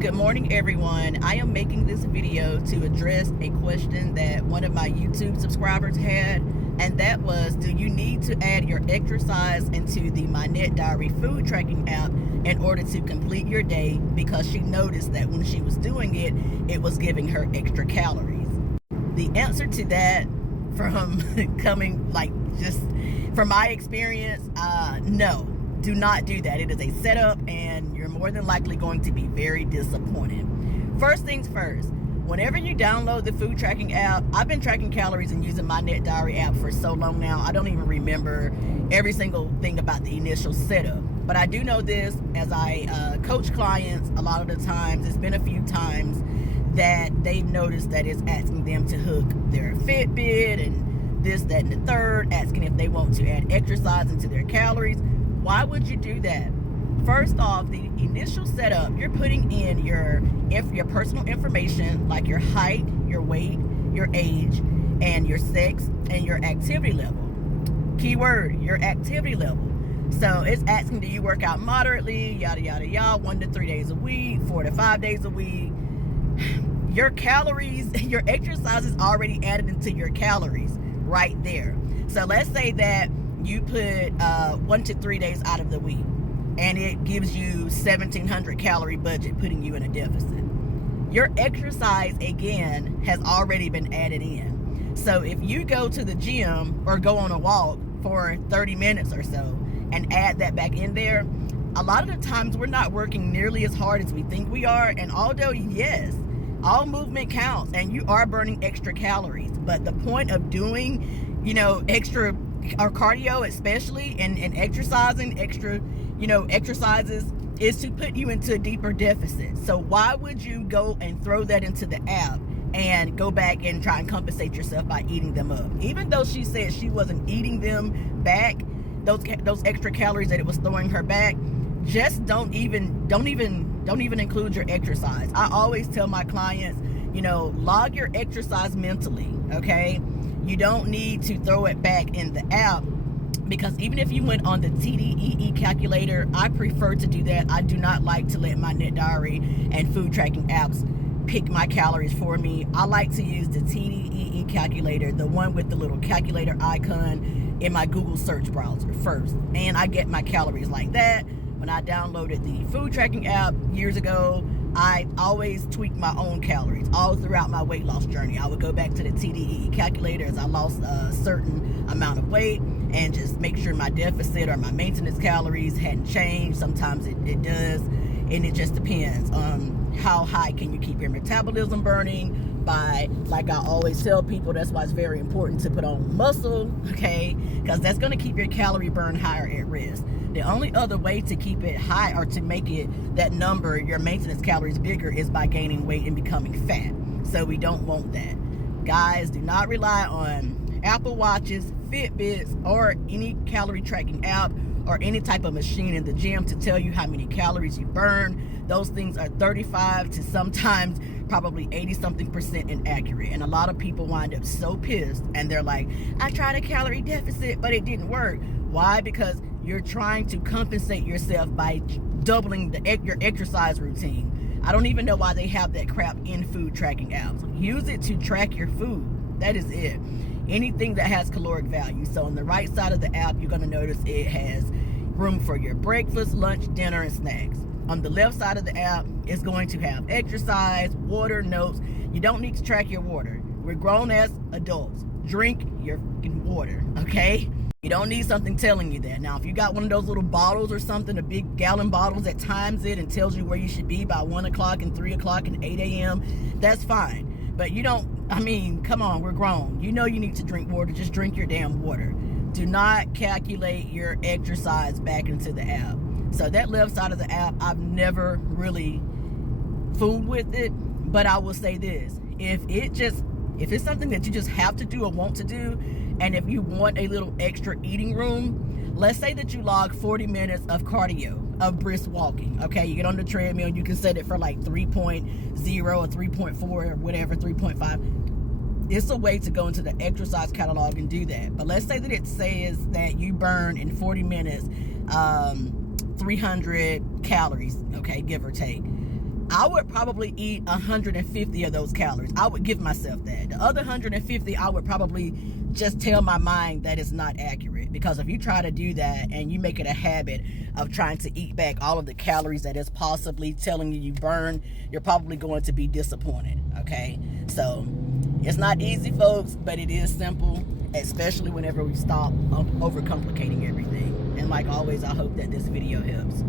Good morning, everyone. I am making this video to address a question that one of my YouTube subscribers had, and that was, do you need to add your exercise into the MyNetDiary food tracking app in order to complete your day? Because she noticed that when she was doing it, it was giving her extra calories. The answer to that, from from my experience, no. Do not do that. It is a setup, and you're more than likely going to be very disappointed. First things first, whenever you download the food tracking app, I've been tracking calories and using my MyNetDiary app for so long now, I don't even remember every single thing about the initial setup. But I do know this, as I coach clients, a lot of the times, it's been a few times that they've noticed that it's asking them to hook their Fitbit and this, that, and the third, asking if they want to add exercise into their calories. Why would you do that? First off, the initial setup, you're putting in your personal information, like your height, your weight, your age, and your sex, and your activity level. Keyword, your activity level. So it's asking, do you work out moderately, yada, yada, yada, 1 to 3 days a week, 4 to 5 days a week. Your calories, your exercise is already added into your calories right there. So let's say that you put 1 to 3 days out of the week, and it gives you 1,700 calorie budget, putting you in a deficit. Your exercise, again, has already been added in. So if you go to the gym or go on a walk for 30 minutes or so and add that back in there, a lot of the times we're not working nearly as hard as we think we are. And although, yes, all movement counts and you are burning extra calories, but the point of doing, extra or cardio, especially, and exercising extra, exercises, is to put you into a deeper deficit. So why would you go and throw that into the app and go back and try and compensate yourself by eating them up? Even though she said she wasn't eating them back, those extra calories that it was throwing her back, just don't even include your exercise. I always tell my clients, log your exercise mentally, okay? You don't need to throw it back in the app, because even if you went on the TDEE Calculator, I prefer to do that. I do not like to let my MyNetDiary and food tracking apps pick my calories for me. I like to use the TDEE Calculator, the one with the little calculator icon in my Google search browser first. And I get my calories like that. When I downloaded the food tracking app years ago, I always tweaked my own calories all throughout my weight loss journey. I would go back to the TDEE Calculator as I lost a certain amount of weight and just make sure my deficit or my maintenance calories hadn't changed. Sometimes it does, and it just depends on how high can you keep your metabolism burning. By, like I always tell people, that's why it's very important to put on muscle, okay? Because that's going to keep your calorie burn higher at risk. The only other way to keep it high, or to make it, that number, your maintenance calories, bigger, is by gaining weight and becoming fat. So we don't want that. Guys, do not rely on Apple Watches, Fitbits, or any calorie tracking app or any type of machine in the gym to tell you how many calories you burn. Those things are 35 to sometimes probably 80-something% inaccurate. And a lot of people wind up so pissed, and they're like, I tried a calorie deficit, but it didn't work. Why? Because you're trying to compensate yourself by doubling your exercise routine. I don't even know why they have that crap in food tracking apps. Use it to track your food. That is it. Anything that has caloric value. So on the right side of the app, you're going to notice it has room for your breakfast, lunch, dinner, and snacks. On the left side of the app, it's going to have exercise, water, notes. You don't need to track your water. We're grown as adults. Drink your fucking water, okay? You don't need something telling you that. Now, if you got one of those little bottles or something, the big gallon bottles that times it and tells you where you should be by 1 o'clock and 3 o'clock and 8 a.m., that's fine. But you don't, come on, we're grown. You know you need to drink water. Just drink your damn water. Do not calculate your exercise back into the app. So that left side of the app, I've never really fooled with it. But I will say this. If it's something that you just have to do or want to do, and if you want a little extra eating room, let's say that you log 40 minutes of cardio, of brisk walking, okay? You get on the treadmill, you can set it for like 3.0 or 3.4 or whatever, 3.5. It's a way to go into the exercise catalog and do that. But let's say that it says that you burn in 40 minutes 300 calories, okay, give or take. I would probably eat 150 of those calories. I would give myself that. The other 150, I would probably just tell my mind that it's not accurate. Because if you try to do that and you make it a habit of trying to eat back all of the calories that is possibly telling you burn, you're probably going to be disappointed, okay? So it's not easy, folks, but it is simple, especially whenever we stop overcomplicating everything. And like always, I hope that this video helps.